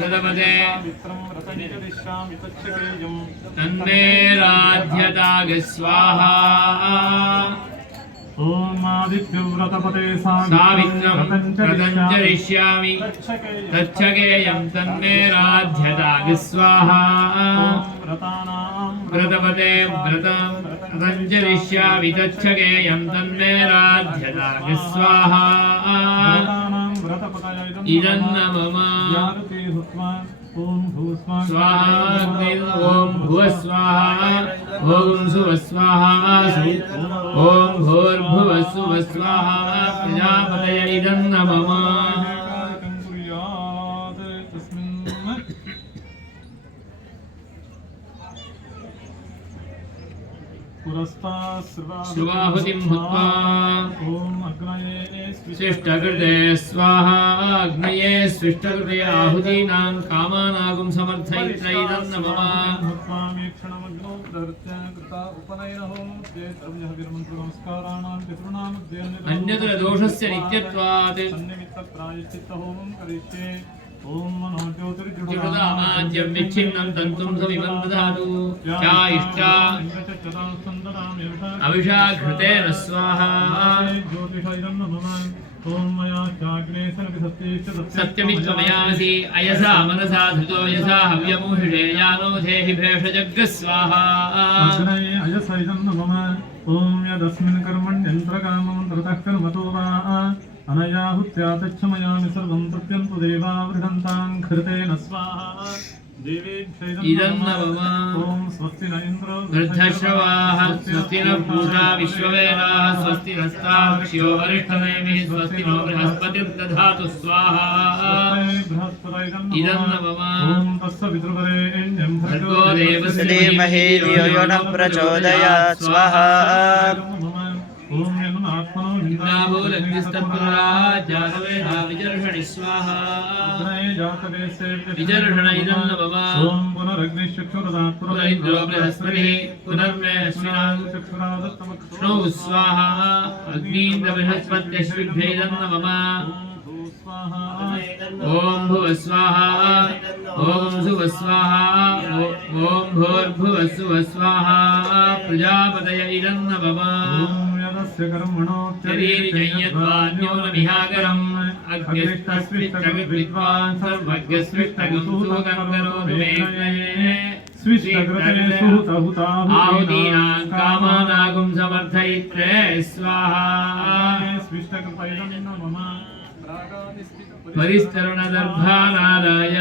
कृतपदे तन्मे राध्यताग स्वाहा ओम आदित्यव्रतपते सावित्रं व्रतञ्चरिष्यामि तच्छकेयं तन्मे राध्यताग स्वाहा व्रतपते व्रतं व्रतञ्चरिष्यामि तच्छकेयं तन्मे राध्यताग स्वाहा इदं मम ओम स्वाहा ओम भुव स्वाहा ओम सुव स्वाहा ओम भूर्भुव सुव स्वाहा प्रजापतये इदं मम शुभाहुतिं हुत्वा स्विष्टकृते स्वाहा अग्नये स्विष्टकृते आहुतीनां कामानागुं समर्थयित्वा इदं नमः अन्यत्र दोषस्य नित्यत्वात् ओम मनो ज्योतिर्जुडामाद्यं विच्छिन्नं तन्तुं समिमं ददातु चा इष्टा अविषा घृतेन स्वाहा सत्यमित्वमयासि अयसा मनसा धृतो यसा हव्यमूषिषे यानो धेहि भेषजग्गः स्वाहा ओम यदस्मिन् कर्मण्यन्त्रकामं ततः कर्मतो वा अनयाहुत्यातच्छमयामि सर्वं तृप्यन्तु देवा वृहन्तां घृतेन स्वाहा इदं नमः ओम स्वस्ति न इन्द्रो वृद्धश्रवाः स्वस्ति न पूषा विश्ववेदाः स्वस्ति नस्तार्क्ष्यो वरिष्ठनेमिः स्वस्ति नो बृहस्पतिर्दधातु स्वाहा इदं नमः ओम तस्य पितृवरेण्यं भर्गो देवस्य धीमहि धियो यो नः प्रचोदयात् स्वाहा ओम यन्नात्मनो विन्द्राभूलग्निस्तत्पुनराजातवेदा विजर्षणि स्वाहा विजर्षण इदं नमः ओम पुनरग्निश्चक्षुरदात् पुनरिन्द्रो बृहस्पतिः पुनर्मे अश्विनां स्वाहा अग्नीन्द्र बृहस्पत्यश्विभ्य इदं नमः ओम भुव स्वाहा ओम सुव स्वाहा ओम भूर्भुव सुव स्वाहा प्रजापतये इदं नमः शरीरजय्यद्वान्योनमिहाकरम् अग्निस्तस्विष्टगद्विद्वान् सर्वज्ञस्विष्टगं सुगन्धरोतु मे आहुतीनां कामानागुं समर्थयित्रे स्वाहा परिस्तरुणदर्भानादाय